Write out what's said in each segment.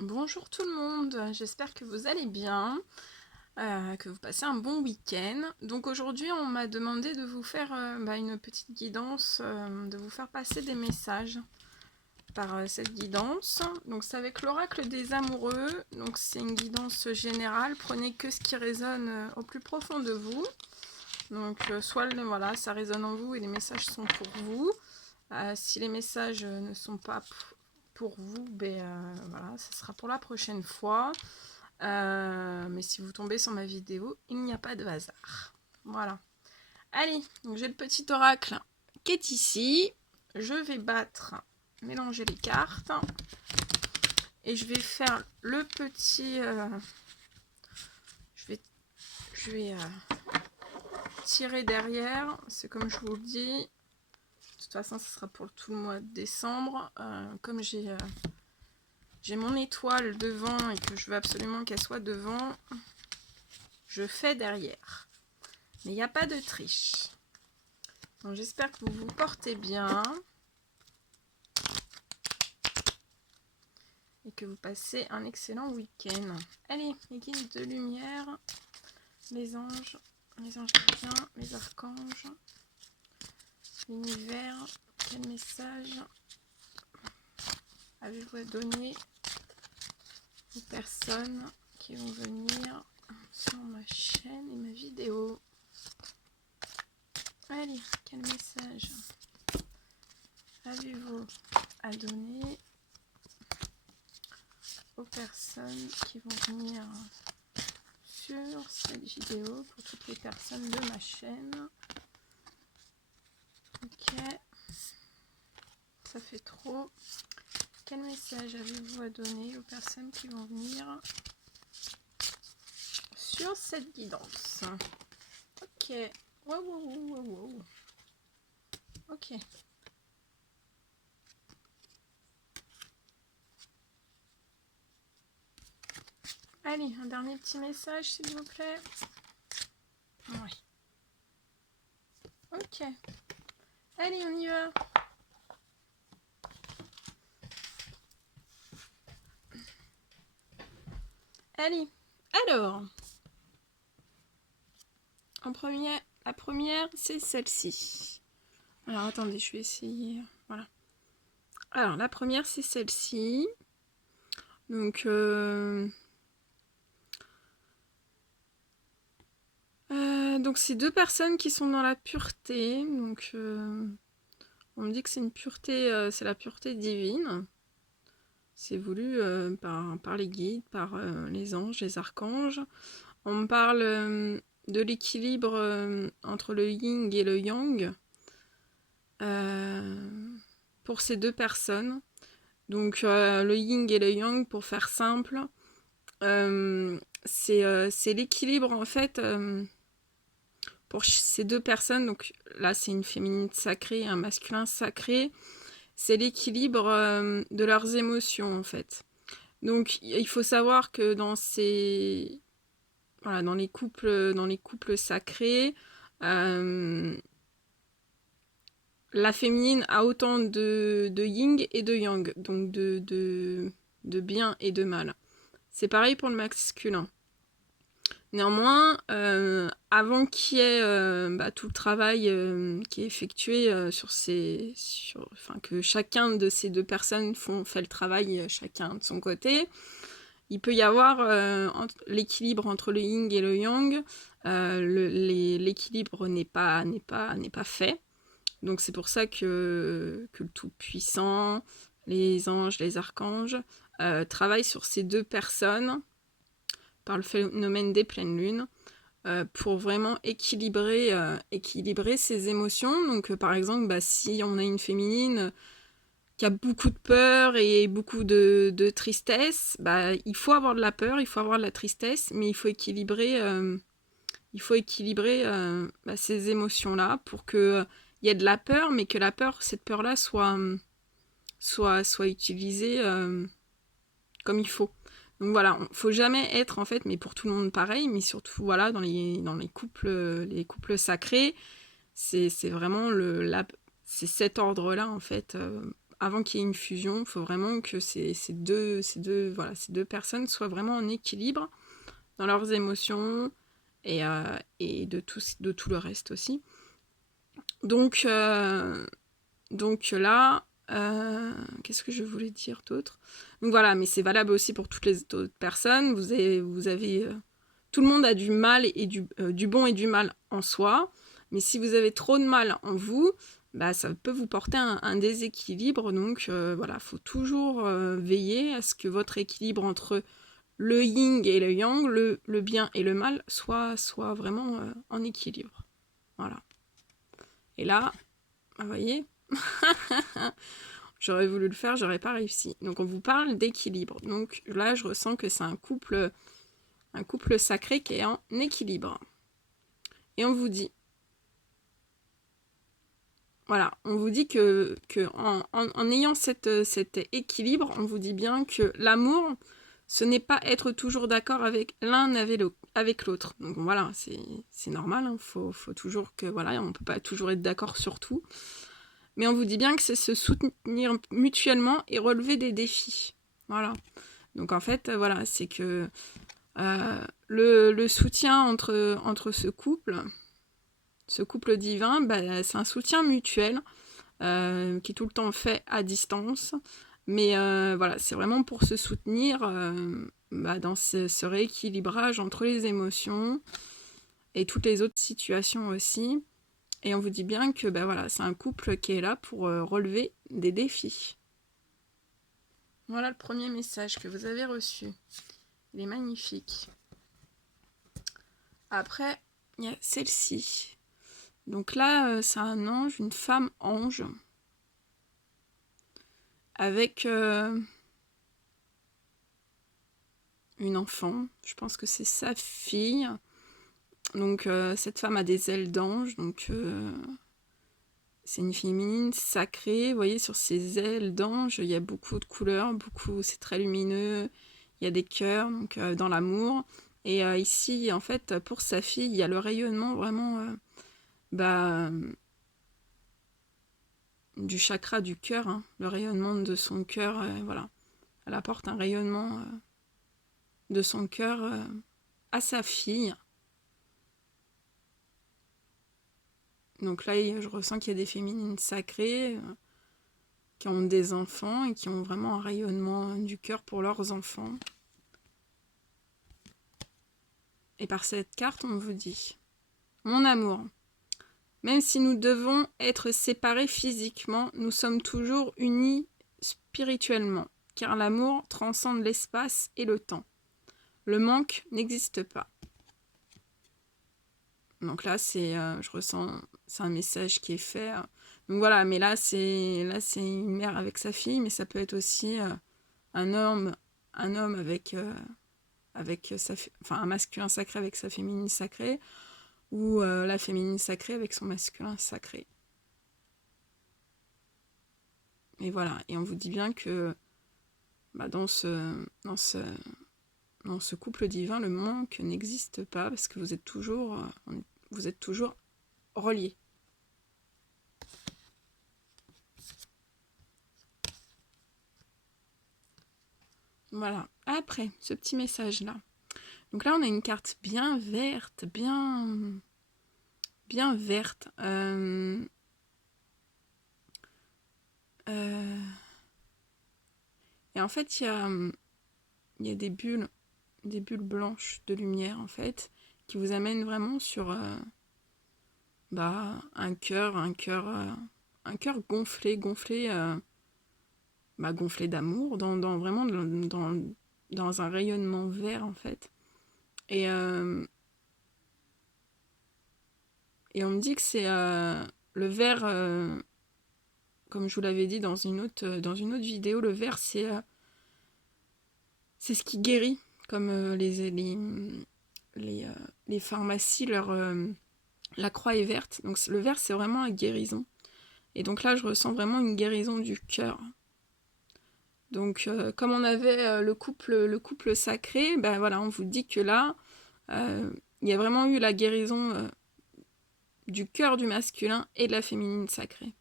Bonjour tout le monde, j'espère que vous allez bien, que vous passez un bon week-end. Donc aujourd'hui on m'a demandé de vous faire une petite guidance, de vous faire passer des messages par cette guidance. Donc c'est avec l'oracle des amoureux, donc c'est une guidance générale, prenez que ce qui résonne au plus profond de vous. Donc soit voilà, ça résonne en vous et les messages sont pour vous. Si les messages ne sont pas pour vous, voilà, ce sera pour la prochaine fois. Mais si vous tombez sur ma vidéo, il n'y a pas de hasard. Voilà. Allez, donc j'ai le petit oracle qui est ici. Je vais mélanger les cartes. Et je vais faire le petit... je vais tirer derrière. C'est comme je vous le dis. De toute façon, ce sera pour tout le mois de décembre. Comme j'ai mon étoile devant et que je veux absolument qu'elle soit devant, je fais derrière. Mais il n'y a pas de triche. Donc j'espère que vous vous portez bien et que vous passez un excellent week-end. Allez, les guides de lumière, les anges gardiens, les archanges, l'univers, quel message avez-vous à donner aux personnes qui vont venir sur ma chaîne et ma vidéo? Allez, quel message avez-vous à donner aux personnes qui vont venir sur cette vidéo, pour toutes les personnes de ma chaîne? Ok, ça fait trop. Quel message avez-vous à donner aux personnes qui vont venir sur cette guidance? Ok, wow. Ok. Allez, un dernier petit message, s'il vous plaît. Oui. Ok. Allez, on y va. Allez, alors. La première, c'est celle-ci. Alors, attendez, je vais essayer. Voilà. Alors, la première, c'est celle-ci. Donc, c'est deux personnes qui sont dans la pureté. Donc, on me dit que c'est une pureté, c'est la pureté divine. C'est voulu par les guides, par les anges, les archanges. On me parle de l'équilibre entre le yin et le yang pour ces deux personnes. Donc le yin et le yang, pour faire simple, c'est l'équilibre en fait pour ces deux personnes. Donc là c'est une féminine sacrée et un masculin sacré. C'est l'équilibre de leurs émotions en fait. Donc il faut savoir que dans les couples sacrés, la féminine a autant de yin et de yang, donc de bien et de mal. C'est pareil pour le masculin. Néanmoins, avant qu'il y ait tout le travail qui est effectué que chacun de ces deux personnes fait le travail chacun de son côté, il peut y avoir l'équilibre entre le yin et le yang. L'équilibre n'est pas fait. Donc c'est pour ça que le Tout-Puissant, les anges, les archanges, travaillent sur ces deux personnes par le phénomène des pleines lunes pour vraiment équilibrer ses émotions. Donc par exemple, si on a une féminine qui a beaucoup de peur et beaucoup de tristesse, il faut avoir de la peur, il faut avoir de la tristesse, mais il faut équilibrer ces émotions-là pour que il y ait de la peur, mais que cette peur-là soit utilisée comme il faut. Donc voilà, faut jamais être en fait, mais pour tout le monde pareil, mais surtout voilà dans les couples sacrés, c'est vraiment c'est cet ordre-là en fait avant qu'il y ait une fusion, il faut vraiment que ces deux personnes soient vraiment en équilibre dans leurs émotions et de tout le reste aussi. Donc là, qu'est-ce que je voulais dire d'autre? Donc voilà, mais c'est valable aussi pour toutes les autres personnes. Vous avez tout le monde a du mal et du bon et du mal en soi. Mais si vous avez trop de mal en vous, bah, ça peut vous porter un déséquilibre. Donc voilà, il faut toujours veiller à ce que votre équilibre entre le yin et le yang, le bien et le mal, soit vraiment en équilibre. Voilà. Et là, vous voyez, j'aurais voulu le faire, j'aurais pas réussi. Donc on vous parle d'équilibre. Donc là, je ressens que c'est un couple sacré qui est en équilibre. Et on vous dit, voilà, on vous dit que en ayant cet équilibre, on vous dit bien que l'amour, ce n'est pas être toujours d'accord avec l'un avec l'autre. Donc voilà, c'est normal, hein, faut toujours que, voilà, on peut pas toujours être d'accord sur tout. Mais on vous dit bien que c'est se soutenir mutuellement et relever des défis. Voilà. Donc en fait, voilà, c'est que le soutien entre ce couple divin, bah, c'est un soutien mutuel qui est tout le temps fait à distance. Mais voilà, c'est vraiment pour se soutenir bah, dans ce rééquilibrage entre les émotions et toutes les autres situations aussi. Et on vous dit bien que bah, voilà, c'est un couple qui est là pour relever des défis. Voilà le premier message que vous avez reçu. Il est magnifique. Après, il y a celle-ci. Donc là, c'est un ange, une femme ange, avec une enfant. Je pense que c'est sa fille. Donc cette femme a des ailes d'ange, donc c'est une féminine sacrée. Vous voyez, sur ses ailes d'ange, il y a beaucoup de couleurs, c'est très lumineux. Il y a des cœurs, donc dans l'amour. Et ici, en fait, pour sa fille, il y a le rayonnement vraiment du chakra du cœur, hein, le rayonnement de son cœur. Voilà, elle apporte un rayonnement de son cœur à sa fille. Donc là, je ressens qu'il y a des féminines sacrées qui ont des enfants et qui ont vraiment un rayonnement du cœur pour leurs enfants. Et par cette carte, on vous dit, mon amour, même si nous devons être séparés physiquement, nous sommes toujours unis spirituellement, car l'amour transcende l'espace et le temps. Le manque n'existe pas. Donc là, je ressens, c'est un message qui est fait. Donc voilà, mais là, c'est une mère avec sa fille, mais ça peut être aussi un homme avec un masculin sacré avec sa féminine sacrée, ou la féminine sacrée avec son masculin sacré. Et voilà, et on vous dit bien que bah, dans ce couple divin, le manque n'existe pas parce que vous êtes toujours reliés. Voilà. Après, ce petit message-là. Donc là, on a une carte bien verte, bien verte. Et en fait, il y a des bulles blanches de lumière, en fait, qui vous amènent vraiment sur un cœur gonflé d'amour, vraiment dans un rayonnement vert, en fait. Et on me dit que c'est le vert, comme je vous l'avais dit dans une autre vidéo, le vert, c'est ce qui guérit, comme les pharmacies, la croix est verte. Donc le vert, c'est vraiment la guérison. Et donc là, je ressens vraiment une guérison du cœur. Donc, comme on avait le couple sacré, ben voilà, on vous dit que là, il y a vraiment eu la guérison du cœur du masculin et de la féminine sacrée.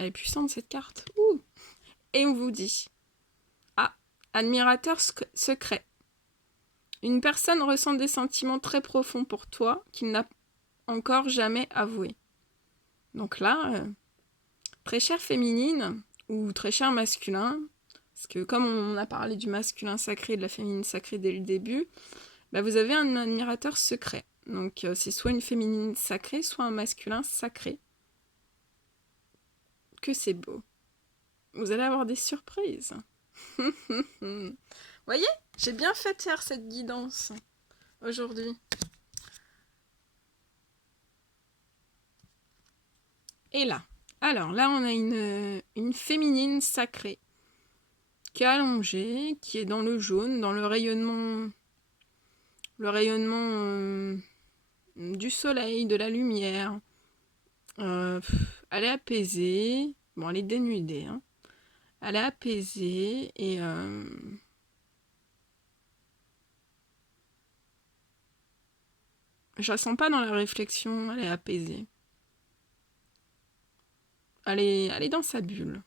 Elle est puissante cette carte. Ouh. Et on vous dit, ah, admirateur secret. Une personne ressent des sentiments très profonds pour toi qu'il n'a encore jamais avoués. Donc là, très chère féminine ou très cher masculin, parce que comme on a parlé du masculin sacré et de la féminine sacrée dès le début, bah vous avez un admirateur secret. Donc c'est soit une féminine sacrée, soit un masculin sacré. Que c'est beau. Vous allez avoir des surprises. Voyez, j'ai bien fait faire cette guidance aujourd'hui. Et là, alors là on a une féminine sacrée qui est allongée, qui est dans le jaune, dans le rayonnement du soleil, de la lumière. Elle est apaisée. Bon, elle est dénudée. Hein. Elle est apaisée et... je la sens pas dans la réflexion, elle est apaisée. Elle est dans sa bulle.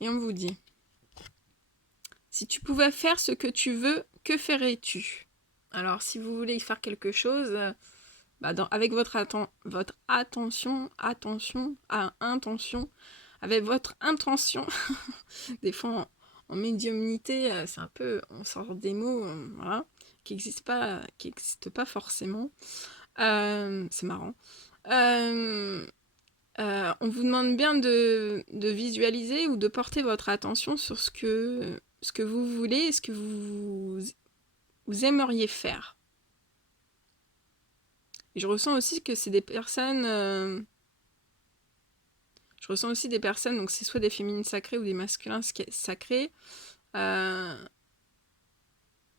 Et on vous dit, si tu pouvais faire ce que tu veux, que ferais-tu? Alors, si vous voulez faire quelque chose, avec votre intention, avec votre intention, des fois en médiumnité, c'est un peu, on sort des mots, voilà, qui n'existent pas forcément. C'est marrant. On vous demande bien de visualiser ou de porter votre attention sur ce que vous voulez et ce que vous aimeriez faire. Et je ressens aussi que c'est des personnes... je ressens aussi des personnes, donc c'est soit des féminines sacrées ou des masculins sacrés,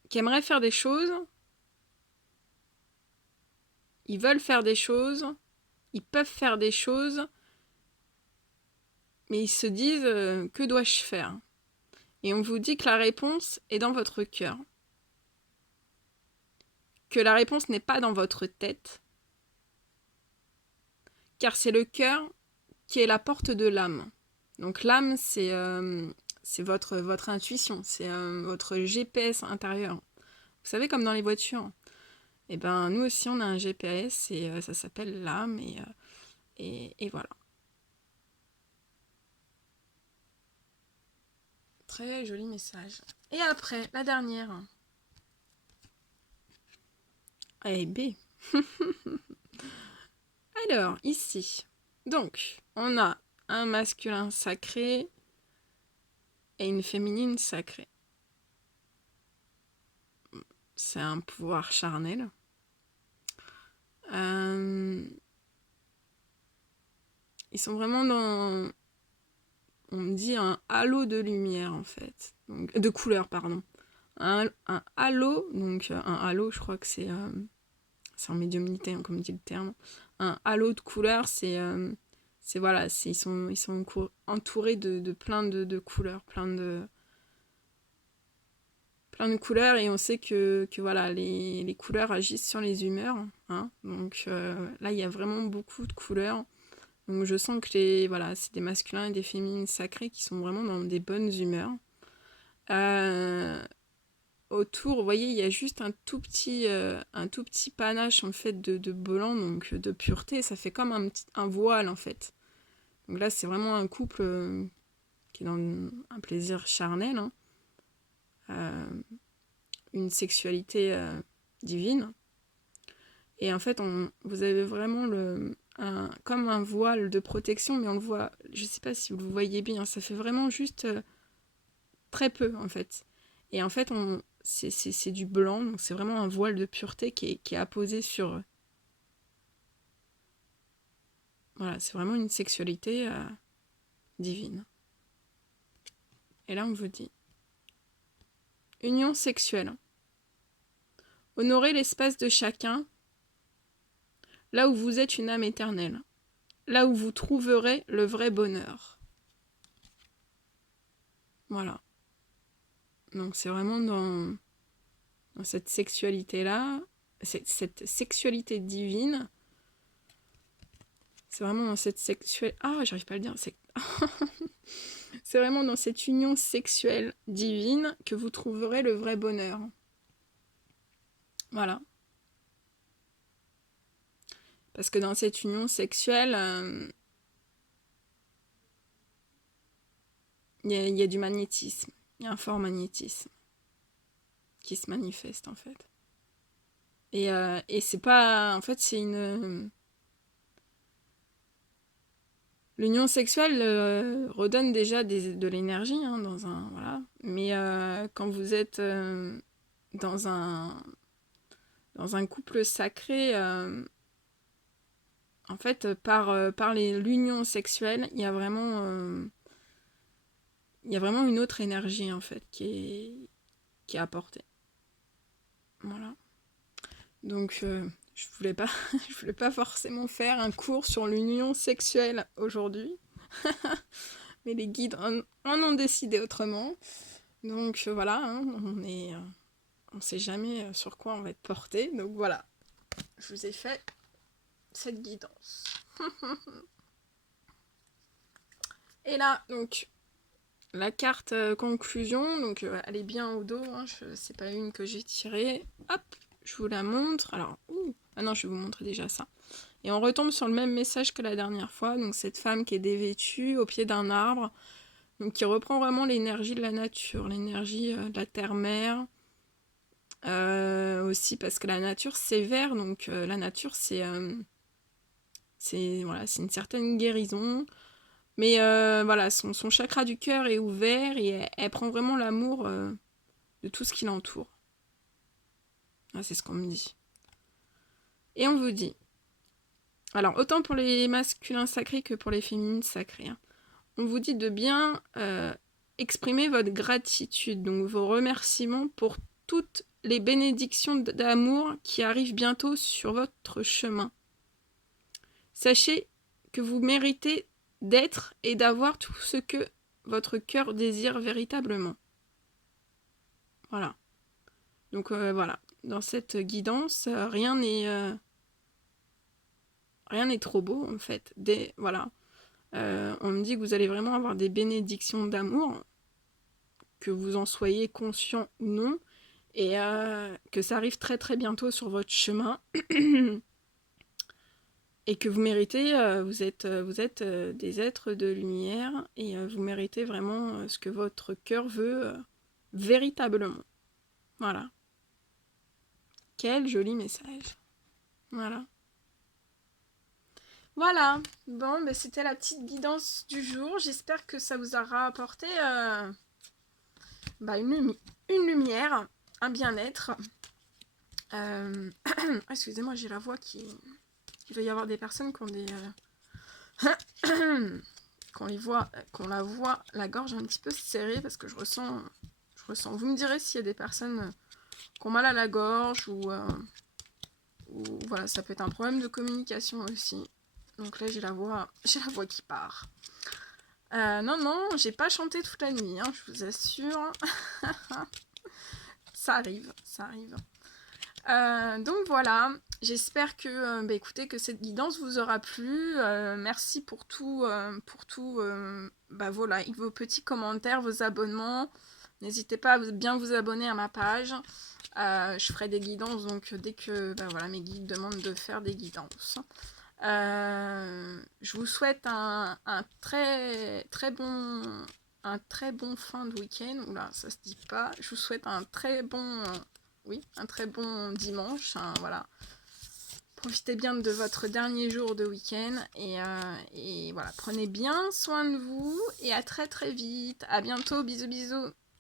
qui aimeraient faire des choses. Ils veulent faire des choses. Ils peuvent faire des choses. Mais ils se disent, que dois-je faire? Et on vous dit que la réponse est dans votre cœur. Que la réponse n'est pas dans votre tête. Car c'est le cœur qui est la porte de l'âme. Donc l'âme, c'est votre intuition, c'est votre GPS intérieur. Vous savez, comme dans les voitures. Et ben nous aussi, on a un GPS et ça s'appelle l'âme et voilà. Très joli message. Et après, la dernière. Et B. Alors, ici. Donc, on a un masculin sacré et une féminine sacrée. C'est un pouvoir charnel. Ils sont vraiment dans... On me dit un halo de lumière, en fait. Donc, de couleur, pardon. Un halo, donc un halo, je crois que c'est en médiumnité, hein, comme dit le terme. Un halo de couleurs, voilà, ils sont entourés de plein de couleurs, plein de couleurs, et on sait que voilà, les couleurs agissent sur les humeurs. Hein, donc là, il y a vraiment beaucoup de couleurs. Donc je sens que c'est des masculins et des féminines sacrés qui sont vraiment dans des bonnes humeurs. Autour, vous voyez, il y a juste un tout petit panache en fait de blanc, donc de pureté. Ça fait comme un voile en fait. Donc là, c'est vraiment un couple qui est dans un plaisir charnel, hein. Une sexualité divine. Et en fait, vous avez vraiment comme un voile de protection, mais on le voit, je sais pas si vous le voyez bien, ça fait vraiment juste très peu en fait. Et en fait, c'est du blanc, donc c'est vraiment un voile de pureté qui est apposé sur eux. Voilà, c'est vraiment une sexualité divine. Et là, on vous dit union sexuelle. Honorez l'espace de chacun, là où vous êtes une âme éternelle, là où vous trouverez le vrai bonheur. Voilà. Donc c'est vraiment dans cette sexualité-là, cette sexualité divine, C'est vraiment dans cette sexuelle... Ah, j'arrive pas à le dire. C'est vraiment dans cette union sexuelle divine que vous trouverez le vrai bonheur. Voilà. Parce que dans cette union sexuelle, il y a du magnétisme. Il y a un fort magnétisme qui se manifeste, en fait. Et c'est pas... En fait, c'est une... L'union sexuelle redonne déjà de l'énergie, hein, dans un... Voilà. Mais quand vous êtes dans un couple sacré, en fait, par l'union sexuelle, il y a vraiment une autre énergie, en fait, qui est apportée. Voilà. Donc, je voulais pas forcément faire un cours sur l'union sexuelle aujourd'hui. Mais les guides en ont décidé autrement. Donc, voilà, hein, on sait jamais sur quoi on va être porté. Donc, voilà. Je vous ai fait cette guidance. Et là, donc, la carte conclusion, donc elle est bien au dos, hein, c'est pas une que j'ai tirée. Hop, je vous la montre. Alors, ah non, je vais vous montrer déjà ça. Et on retombe sur le même message que la dernière fois. Donc, cette femme qui est dévêtue au pied d'un arbre, donc qui reprend vraiment l'énergie de la nature, l'énergie de la terre-mère. Aussi parce que la nature c'est vert, donc la nature c'est voilà, c'est une certaine guérison. Mais voilà, son chakra du cœur est ouvert et elle prend vraiment l'amour de tout ce qui l'entoure. Ah, c'est ce qu'on me dit. Et on vous dit, alors autant pour les masculins sacrés que pour les féminines sacrées, hein, on vous dit de bien exprimer votre gratitude, donc vos remerciements pour toutes les bénédictions d'amour qui arrivent bientôt sur votre chemin. Sachez que vous méritez d'être et d'avoir tout ce que votre cœur désire véritablement. Voilà. Donc voilà, dans cette guidance, rien n'est trop beau en fait. Voilà. On me dit que vous allez vraiment avoir des bénédictions d'amour, que vous en soyez conscient ou non, et que ça arrive très très bientôt sur votre chemin. Et que vous méritez, vous êtes des êtres de lumière, et vous méritez vraiment ce que votre cœur veut véritablement. Voilà. Quel joli message. Voilà. Voilà. Bon, ben c'était la petite guidance du jour. J'espère que ça vous aura apporté une lumière, un bien-être. Excusez-moi, j'ai la voix qui... Il doit y avoir des personnes qui ont des... qu'on la voit la gorge un petit peu serrée parce que je ressens. Vous me direz s'il y a des personnes qui ont mal à la gorge ou voilà, ça peut être un problème de communication aussi. Donc là j'ai la voix qui part. Non, j'ai pas chanté toute la nuit, hein, je vous assure. Ça arrive. Donc voilà, j'espère que, écoutez, que cette guidance vous aura plu. Merci pour tout, vos likes, vos petits commentaires, vos abonnements. N'hésitez pas à bien vous abonner à ma page. Je ferai des guidances, donc dès que mes guides demandent de faire des guidances. Je vous souhaite un très très bon fin de week-end. Oula, ça se dit pas. Je vous souhaite un très bon dimanche. Hein, voilà. Profitez bien de votre dernier jour de week-end et voilà, prenez bien soin de vous et à très très vite. À bientôt, bisous bisous.